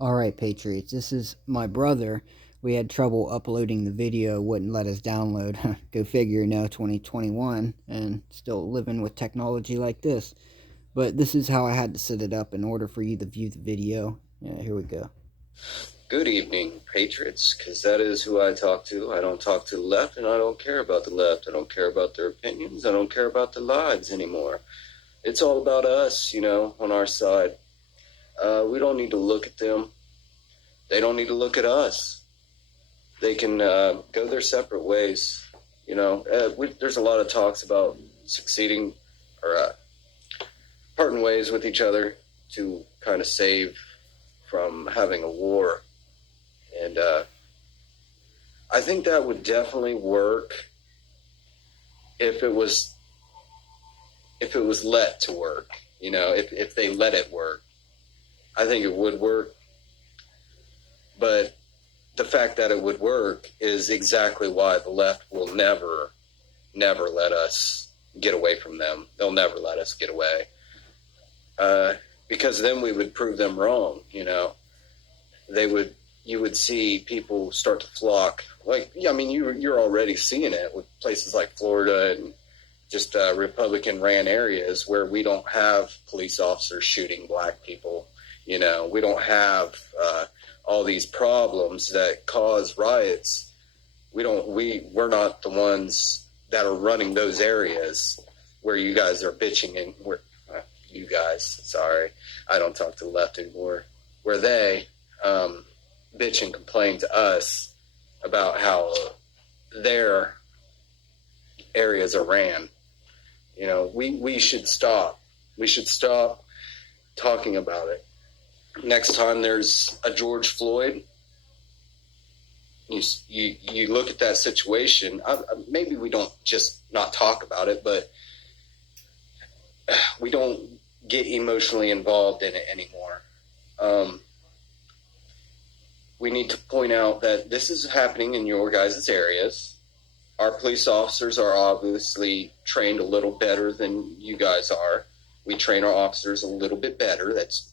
Alright, Patriots, this is my brother. We had trouble uploading the video, wouldn't let us download. Go figure, 2021, and still living with technology like this. But this is how I had to set it up in order for you to view the video. Yeah, here we go. Good evening, Patriots, because that is who I talk to. I don't talk to the left, and I don't care about the left. I don't care about their opinions. I don't care about the lives anymore. It's all about us, on our side. We don't need to look at them. They don't need to look at us. They can go their separate ways. There's a lot of talks about succeeding or parting ways with each other to kind of save from having a war. And I think that would definitely work if it was let to work, if they let it work. I think it would work. But the fact that it would work is exactly why the left will never let us get away from them. They'll never let us get away. Because then we would prove them wrong, you would see people start to flock. You're already seeing it with places like Florida and just Republican ran areas where we don't have police officers shooting black people. We don't have all these problems that cause riots. We're not the ones that are running those areas where you guys are bitching and you guys, sorry, I don't talk to the left anymore, where they bitch and complain to us about how their areas are ran. We should stop. We should stop talking about it. Next time there's a George Floyd, you look at that situation. Maybe we don't just not talk about it, but we don't get emotionally involved in it anymore. We need to point out that this is happening in your guys' areas. Our police officers are obviously trained a little better than you guys are. We train our officers a little bit better. It's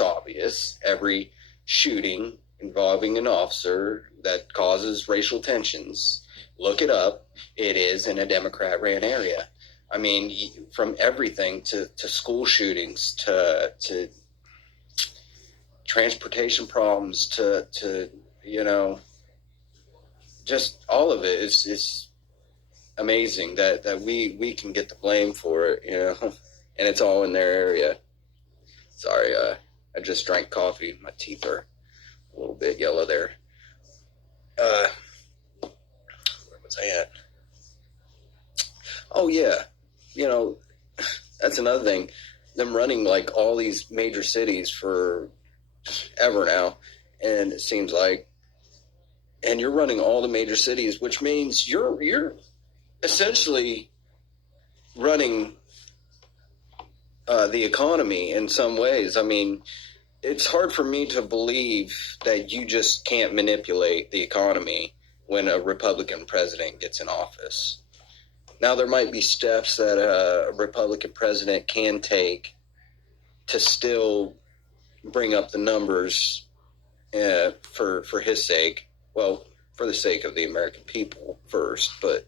obvious. Every shooting involving an officer that causes racial tensions, look it up. It is in a Democrat-ran area. From everything to school shootings to transportation problems to just all of it is amazing that we can get the blame for it, and it's all in their area. Sorry, I just drank coffee. My teeth are a little bit yellow there. Where was I at? Oh, yeah. That's another thing. Them running like all these major cities for ever now, and it seems like, and you're running all the major cities, which means you're essentially running the economy in some ways. It's hard for me to believe that you just can't manipulate the economy when a Republican president gets in office. Now, there might be steps that a Republican president can take to still bring up the numbers for his sake. Well, for the sake of the American people first, but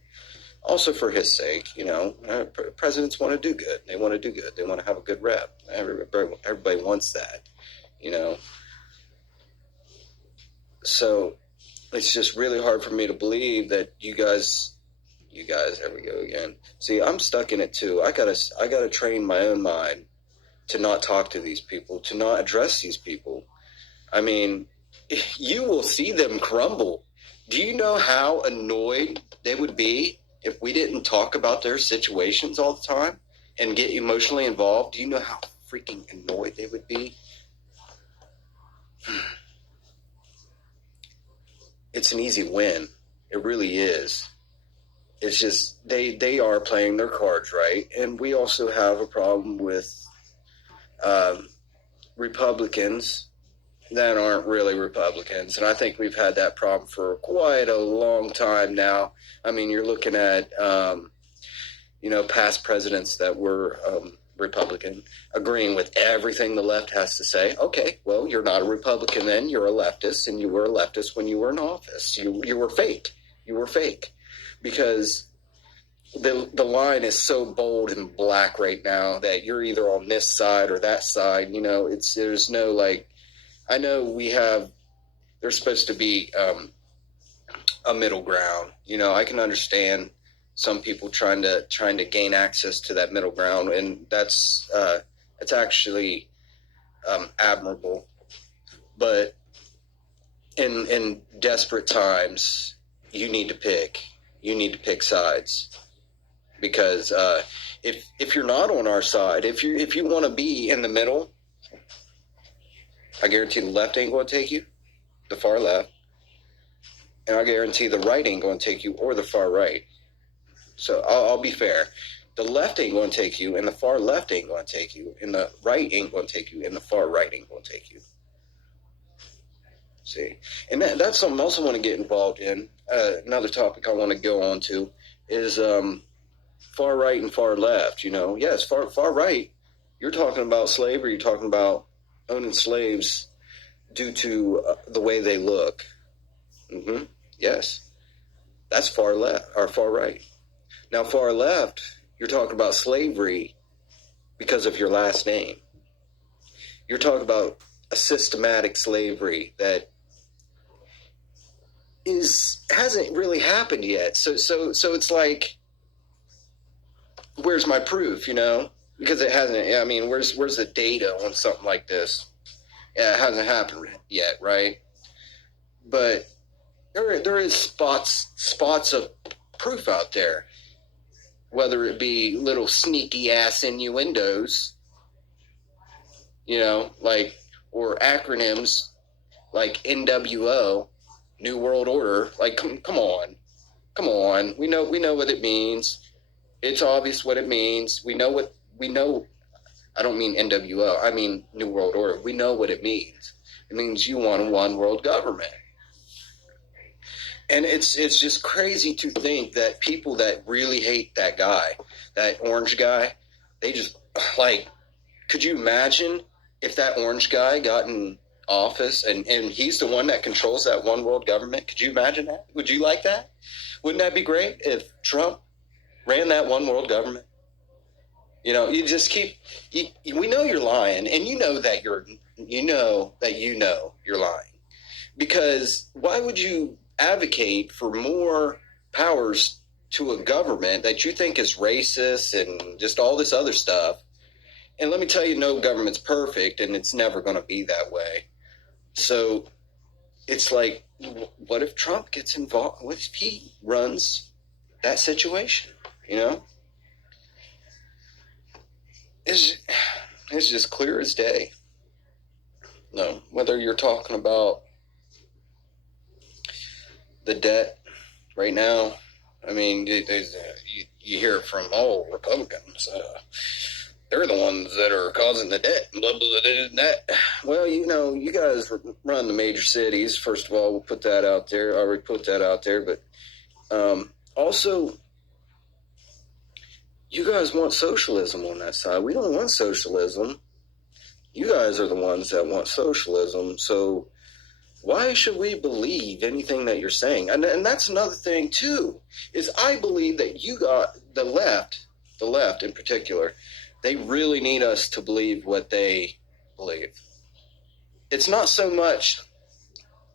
also for his sake. Presidents want to do good. They want to do good. They want to have a good rep. Everybody wants that, So it's just really hard for me to believe that you guys, there we go again. See, I'm stuck in it too. I gotta train my own mind to not talk to these people, to not address these people. You will see them crumble. Do you know how annoyed they would be if we didn't talk about their situations all the time and get emotionally involved? Do you know how freaking annoyed they would be? It's an easy win. It really is. It's just they are playing their cards right, and we also have a problem with Republicans that aren't really Republicans, and I think we've had that problem for quite a long time now. You're looking at past presidents that were Republican, agreeing with everything the left has to say. Okay, well, you're not a Republican then. You're a leftist, and you were a leftist when you were in office. You were fake. You were fake. Because the line is so bold and black right now that you're either on this side or that side. There's no, like, I know there's supposed to be a middle ground. I can understand some people trying to gain access to that middle ground, and that's it's actually admirable. But in desperate times, you need to pick sides, because if you're not on our side, if you want to be in the middle, I guarantee the left ain't going to take you, the far left, and I guarantee the right ain't going to take you, or the far right. So I'll be fair. The left ain't going to take you, and the far left ain't going to take you, and the right ain't going to take you, and the far right ain't going to take you. See? And that's something else I want to get involved in. Another topic I want to go on to is far right and far left. Yes, far right, you're talking about slavery, you're talking about owning slaves due to the way they look. Mm-hmm. Yes, that's far left or far right. Now, far left, you're talking about slavery because of your last name. You're talking about a systematic slavery that hasn't really happened yet. So it's like, where's my proof? Because it hasn't. I mean, where's the data on something like this? Yeah, it hasn't happened yet, right? But there is spots of proof out there, whether it be little sneaky ass innuendos, or acronyms like NWO, New World Order. Like, come on. We know what it means. It's obvious what it means. We know. I don't mean NWO. I mean New World Order. We know what it means. It means you want a one world government. And it's just crazy to think that people that really hate that guy, that orange guy, they just, like, could you imagine if that orange guy got in office and he's the one that controls that one world government? Could you imagine that? Would you like that? Wouldn't that be great if Trump ran that one world government? You just we know you're lying, and you know that you're lying. Because why would you advocate for more powers to a government that you think is racist and just all this other stuff? And let me tell you, no government's perfect, and it's never going to be that way. So it's like, what if Trump gets involved? What if he runs that situation? It's just clear as day. No, whether you're talking about the debt right now, I mean, you hear it from all Republicans. They're the ones that are causing the debt, blah, blah, blah, blah. Well, you guys run the major cities. First of all, we'll put that out there. I already put that out there. But also, you guys want socialism on that side. We don't want socialism. You guys are the ones that want socialism. So why should we believe anything that you're saying? And that's another thing, too, is I believe that you got the left in particular, they really need us to believe what they believe. It's not so much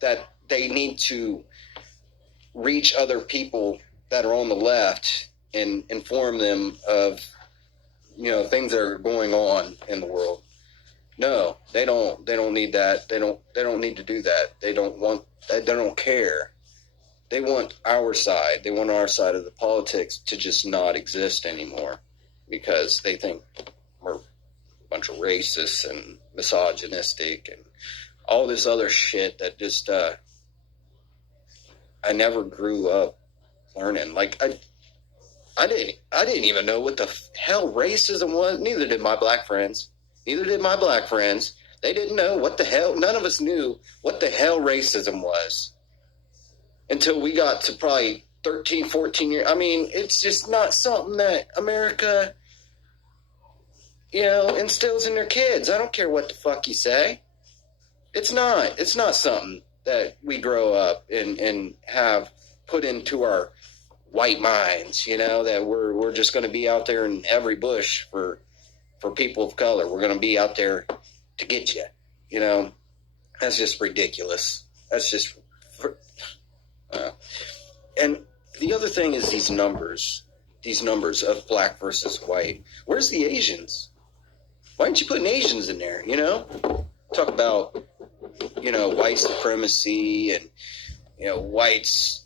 that they need to reach other people that are on the left and inform them of things that are going on in the world. No, they don't need that. They don't need to do that. They don't want that. They don't care. They want our side. They want our side of the politics to just not exist anymore, because they think we're a bunch of racists and misogynistic and all this other shit that just I never grew up learning. Like, I didn't even know what the hell racism was. Neither did my black friends. They didn't know what the hell. None of us knew what the hell racism was until we got to probably 13, 14 years. I mean, it's just not something that America instills in their kids. I don't care what the fuck you say. It's not something that we grow up and have put into our white minds, that we're just going to be out there in every bush for people of color. We're going to be out there to get you. That's just ridiculous. That's just and the other thing is these numbers of black versus white. Where's the Asians? Why aren't you putting Asians in there? Talk about white supremacy and whites.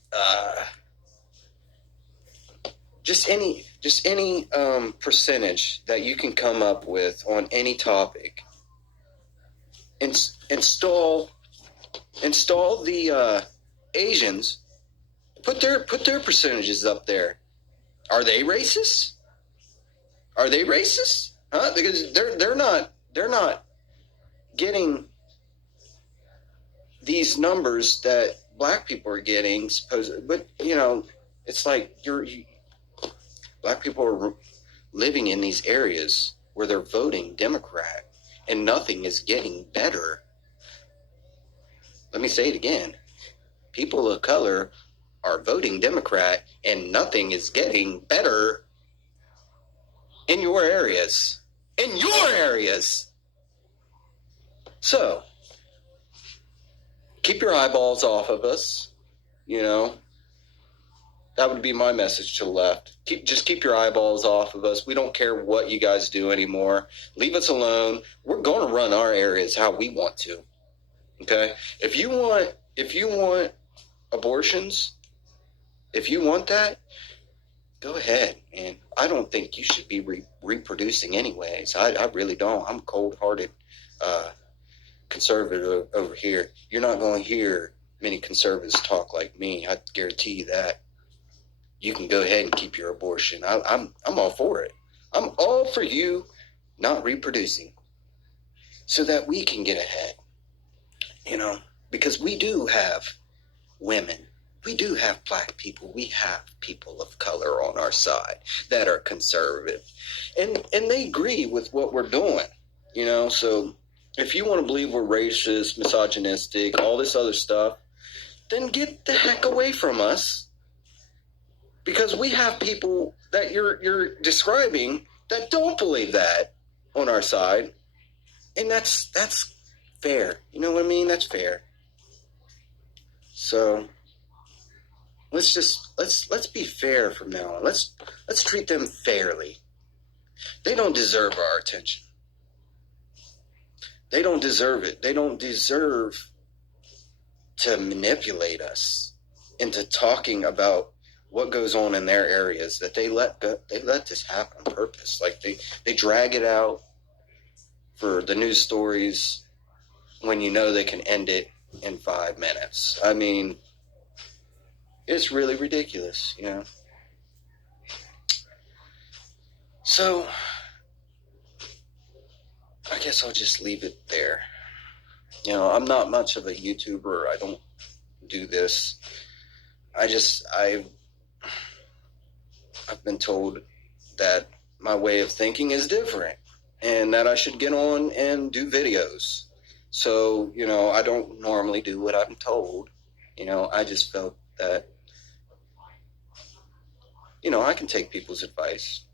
Just any percentage that you can come up with on any topic. Install the Asians. Put their percentages up there. Are they racist? Are they racist? Huh? Because they're not getting these numbers that black people are getting. But it's like black people are living in these areas where they're voting Democrat, and nothing is getting better. Let me say it again. People of color are voting Democrat, and nothing is getting better in your areas. In your areas. So, keep your eyeballs off of us. That would be my message to the left. Just keep your eyeballs off of us. We don't care what you guys do anymore. Leave us alone. We're going to run our areas how we want to. Okay? If you want abortions, if you want that, go ahead. And I don't think you should be reproducing anyways. I really don't. I'm cold-hearted conservative over here. You're not going to hear many conservatives talk like me. I guarantee you that. You can go ahead and keep your abortion. I'm all for it. I'm all for you not reproducing so that we can get ahead. Because we do have women. We do have black people. We have people of color on our side that are conservative. And they agree with what we're doing. So if you want to believe we're racist, misogynistic, all this other stuff, then get the heck away from us. Because we have people that you're describing that don't believe that on our side. And that's fair. You know what I mean? That's fair. So let's be fair from now on. Let's treat them fairly. They don't deserve our attention. They don't deserve it. They don't deserve to manipulate us into talking about what goes on in their areas, that they let this happen on purpose. Like they drag it out for the news stories when they can end it in 5 minutes. I mean, it's really ridiculous, So I guess I'll just leave it there. I'm not much of a YouTuber. I don't do this. I've been told that my way of thinking is different and that I should get on and do videos. So, I don't normally do what I'm told. I just felt that, I can take people's advice.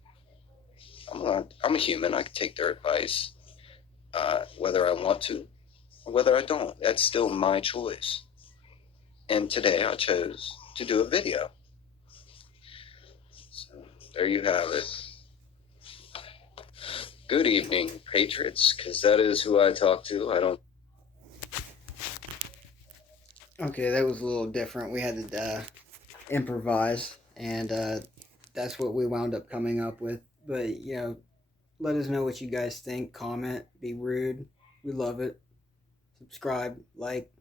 I'm a human. I can take their advice, whether I want to or whether I don't. That's still my choice. And today I chose to do a video. So there you have it. Good evening, patriots, because that is who I talk to. I don't. Okay, that was a little different. We had to improvise, and that's what we wound up coming up with. But, let us know what you guys think. Comment, be rude. We love it. Subscribe, like.